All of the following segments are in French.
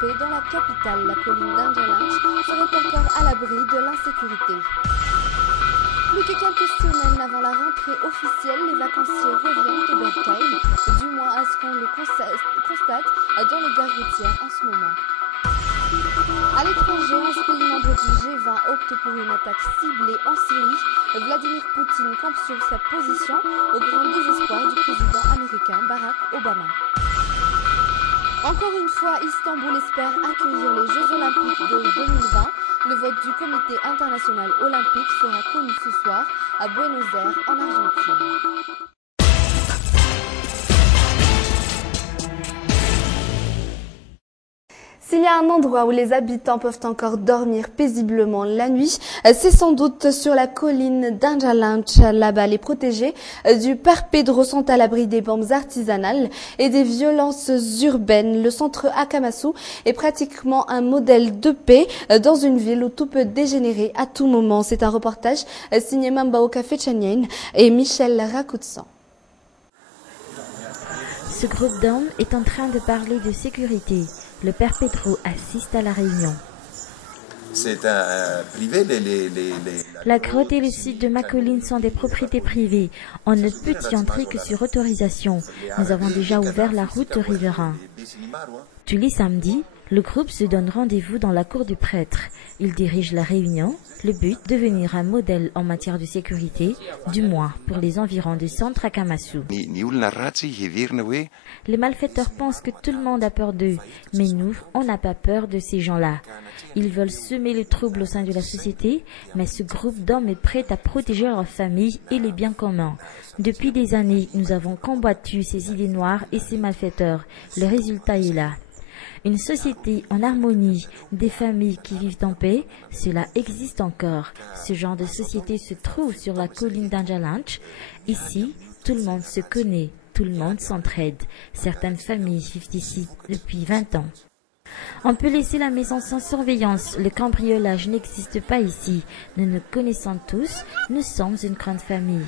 paix dans la capitale, la colline d'Anjalanche, serait encore à l'abri de l'insécurité. Plus que quelques semaines avant la rentrée officielle, les vacanciers reviennent au Berkheim, du moins à ce qu'on le constate dans les gares routières en ce moment. À l'étranger, 11 pays membres du G20 optent pour une attaque ciblée en Syrie. Vladimir Poutine campe sur sa position au grand désespoir du président américain Barack Obama. Encore une fois, Istanbul espère accueillir les Jeux Olympiques de 2020. Le vote du Comité international olympique sera connu ce soir à Buenos Aires, en Argentine. S'il y a un endroit où les habitants peuvent encore dormir paisiblement la nuit, c'est sans doute sur la colline d'Anjalanche. Là-bas, les protégés du Père Pedro sont à l'abri des bombes artisanales et des violences urbaines. Le centre Akamasu est pratiquement un modèle de paix dans une ville où tout peut dégénérer à tout moment. C'est un reportage signé Mambao Kafechanien et Michel Rakoutsan. Ce groupe d'hommes est en train de parler de sécurité. Le Père Pedro assiste à la réunion. C'est un privé. La grotte et le site de ma colline sont des propriétés privées. On ne peut y entrer que sur autorisation. Nous avons déjà ouvert la route riverain. Tous les samedis, le groupe se donne rendez-vous dans la cour du prêtre. Il dirige la réunion. Le but, devenir un modèle en matière de sécurité, du moins pour les environs du centre Akamasu. Les malfaiteurs pensent que tout le monde a peur d'eux, mais nous, on n'a pas peur de ces gens-là. Ils veulent semer le trouble au sein de la société, mais ce groupe d'hommes est prêt à protéger leur famille et les biens communs. Depuis des années, nous avons combattu ces idées noires et ces malfaiteurs. Le résultat est là. Une société en harmonie, des familles qui vivent en paix, cela existe encore. Ce genre de société se trouve sur la colline d'Anjalanche. Ici, tout le monde se connaît, tout le monde s'entraide. Certaines familles vivent ici depuis 20 ans. On peut laisser la maison sans surveillance. Le cambriolage n'existe pas ici. Nous nous connaissons tous. Nous sommes une grande famille.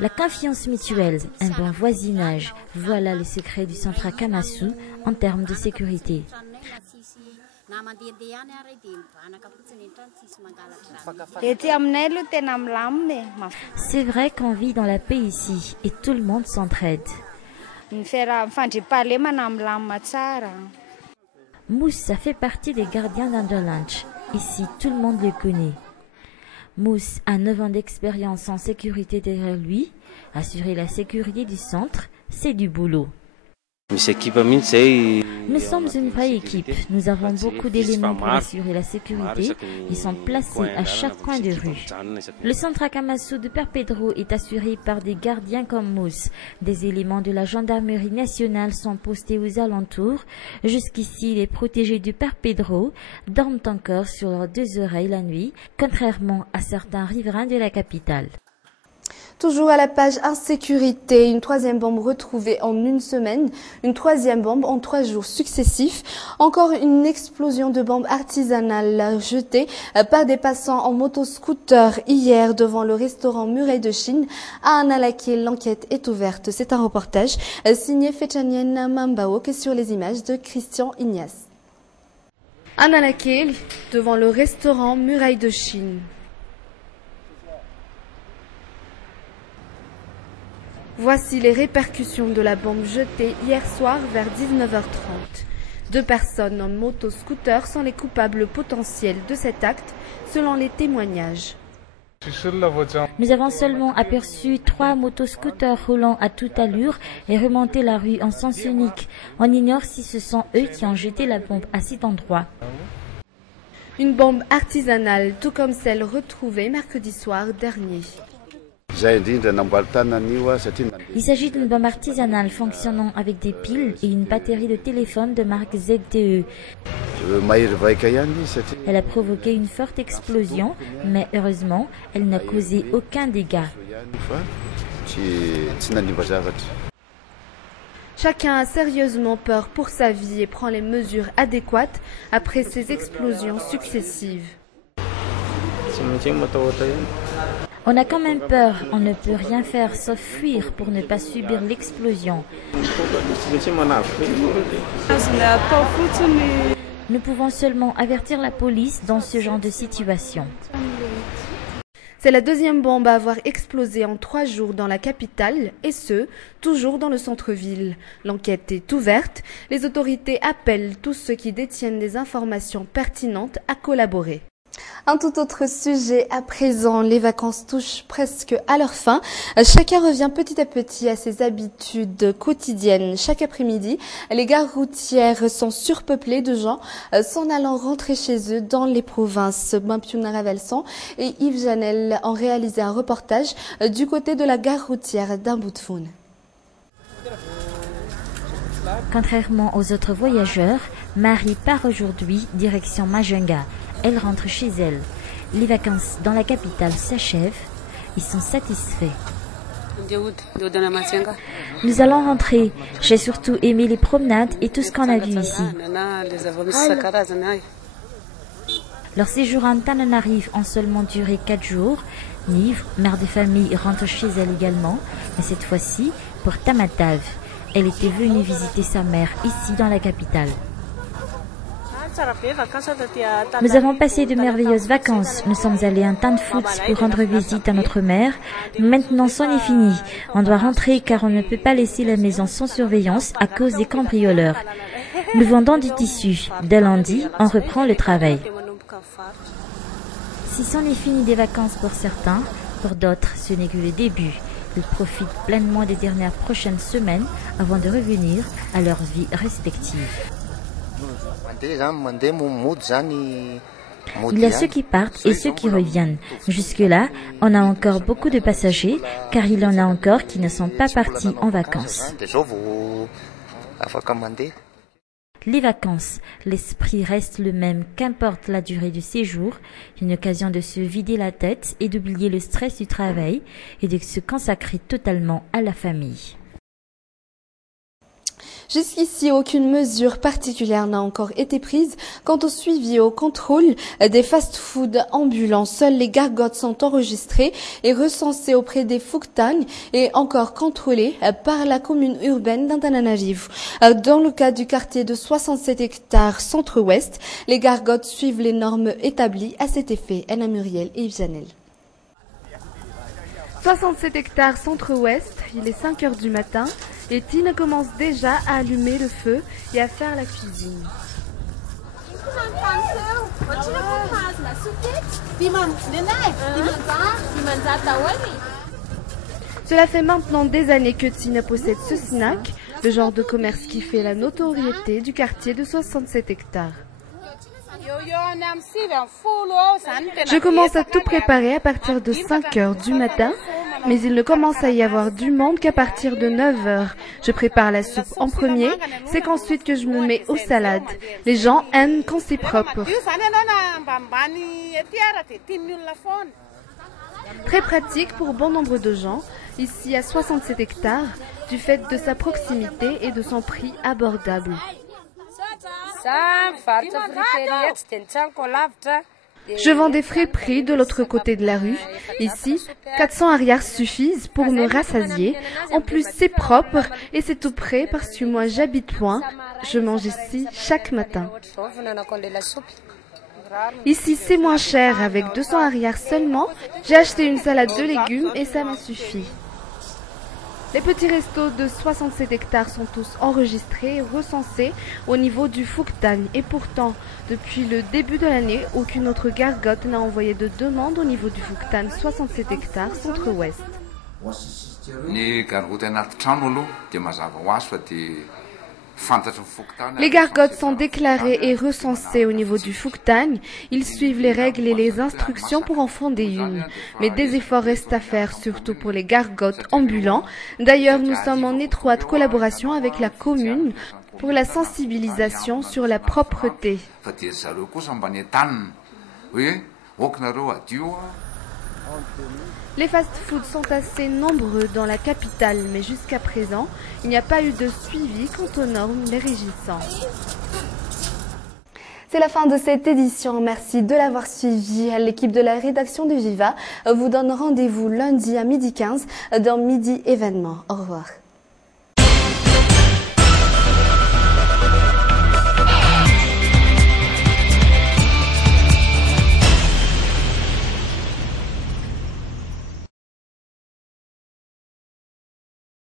La confiance mutuelle, un bon voisinage, voilà le secret du centre Akamasu en termes de sécurité. C'est vrai qu'on vit dans la paix ici et tout le monde s'entraide. Moussa fait partie des gardiens d'Anjalanche. Ici, tout le monde le connaît. Moussa a 9 ans d'expérience en sécurité derrière lui. Assurer la sécurité du centre, c'est du boulot. Nous sommes une vraie équipe. Nous avons beaucoup d'éléments pour assurer la sécurité. Ils sont placés à chaque coin de rue. Le centre Akamasu de Père Pedro est assuré par des gardiens comme Moussa. Des éléments de la gendarmerie nationale sont postés aux alentours. Jusqu'ici, les protégés du Père Pedro dorment encore sur leurs 2 oreilles la nuit, contrairement à certains riverains de la capitale. Toujours à la page insécurité, une 3e bombe retrouvée en une semaine, une 3e bombe en 3 jours successifs. Encore une explosion de bombes artisanales jetées par des passants en motoscooter hier devant le restaurant Muraille de Chine à Analake. L'enquête est ouverte. C'est un reportage signé Fechanien Mambao qui est sur les images de Christian Ignace. Analake, devant le restaurant Muraille de Chine. Voici les répercussions de la bombe jetée hier soir vers 19h30. 2 personnes en moto-scooter sont les coupables potentiels de cet acte, selon les témoignages. Nous avons seulement aperçu 3 motoscooters roulant à toute allure et remonter la rue en sens unique. On ignore si ce sont eux qui ont jeté la bombe à cet endroit. Une bombe artisanale, tout comme celle retrouvée mercredi soir dernier. Il s'agit d'une bombe artisanale fonctionnant avec des piles et une batterie de téléphone de marque ZTE. Elle a provoqué une forte explosion, mais heureusement, elle n'a causé aucun dégât. Chacun a sérieusement peur pour sa vie et prend les mesures adéquates après ces explosions successives. On a quand même peur, on ne peut rien faire sauf fuir pour ne pas subir l'explosion. Nous pouvons seulement avertir la police dans ce genre de situation. C'est la deuxième bombe à avoir explosé en 3 jours dans la capitale, et ce, toujours dans le centre-ville. L'enquête est ouverte. Les autorités appellent tous ceux qui détiennent des informations pertinentes à collaborer. Un tout autre sujet à présent, les vacances touchent presque à leur fin. Chacun revient petit à petit à ses habitudes quotidiennes. Chaque après-midi, les gares routières sont surpeuplées de gens s'en allant rentrer chez eux dans les provinces. Bampiuna Ravelson et Yves Janel ont réalisé un reportage du côté de la gare routière d'Umboudfoun. Contrairement aux autres voyageurs, Marie part aujourd'hui direction Majunga. Elle rentre chez elle. Les vacances dans la capitale s'achèvent. Ils sont satisfaits. Nous allons rentrer. J'ai surtout aimé les promenades et tout ce qu'on a vu ici. Leur séjour en Tananarive a seulement duré 4 jours. Nive, mère de famille, rentre chez elle également, mais cette fois-ci pour Tamatave. Elle était venue visiter sa mère ici dans la capitale. Nous avons passé de merveilleuses vacances. Nous sommes allés en Tanfoot pour rendre visite à notre mère. Maintenant, c'en est fini. On doit rentrer car on ne peut pas laisser la maison sans surveillance à cause des cambrioleurs. Nous vendons du tissu. Dès lundi, on reprend le travail. Si c'en est fini des vacances pour certains, pour d'autres, ce n'est que le début. Ils profitent pleinement des dernières prochaines semaines avant de revenir à leur vie respective. Il y a ceux qui partent et ceux qui reviennent. Jusque-là, on a encore beaucoup de passagers, car il y en a encore qui ne sont pas partis en vacances. Les vacances, l'esprit reste le même qu'importe la durée du séjour, une occasion de se vider la tête et d'oublier le stress du travail et de se consacrer totalement à la famille. Jusqu'ici, aucune mesure particulière n'a encore été prise quant au suivi et au contrôle des fast-foods ambulants. Seules les gargotes sont enregistrées et recensées auprès des Fouktang et encore contrôlées par la commune urbaine d'Antananarivo. Dans le cas du quartier de 67 hectares centre-ouest, les gargotes suivent les normes établies à cet effet. Anna Muriel et Yves Janel. 67 hectares centre-ouest, il est 5 heures du matin et Tine commence déjà à allumer le feu et à faire la cuisine. Cela fait maintenant des années que Tine possède ce snack, le genre de commerce qui fait la notoriété du quartier de 67 hectares. Je commence à tout préparer à partir de 5 heures du matin, mais il ne commence à y avoir du monde qu'à partir de 9 heures. Je prépare la soupe en premier, c'est qu'ensuite que je me mets aux salades. Les gens aiment quand c'est propre. Très pratique pour bon nombre de gens, ici à 67 hectares, du fait de sa proximité et de son prix abordable. Je vends des friperies de l'autre côté de la rue. Ici, 400 arrières suffisent pour me rassasier. En plus, c'est propre et c'est tout près parce que moi, j'habite loin. Je mange ici chaque matin. Ici, c'est moins cher. Avec 200 arrières seulement, j'ai acheté une salade de légumes et ça m'a suffi. Les petits restos de 67 hectares sont tous enregistrés et recensés au niveau du Fouktang. Et pourtant, depuis le début de l'année, aucune autre gargote n'a envoyé de demande au niveau du Fouktang 67 hectares centre-ouest. Les gargotes sont déclarées et recensées au niveau du Fouktang. Ils suivent les règles et les instructions pour en fonder une. Mais des efforts restent à faire, surtout pour les gargotes ambulants. D'ailleurs, nous sommes en étroite collaboration avec la commune pour la sensibilisation sur la propreté. Les fast-foods sont assez nombreux dans la capitale, mais jusqu'à présent, il n'y a pas eu de suivi quant aux normes les régissant. C'est la fin de cette édition. Merci de l'avoir suivi. L'équipe de la rédaction de Viva vous donne rendez-vous lundi à 12h15 dans Midi Événement. Au revoir.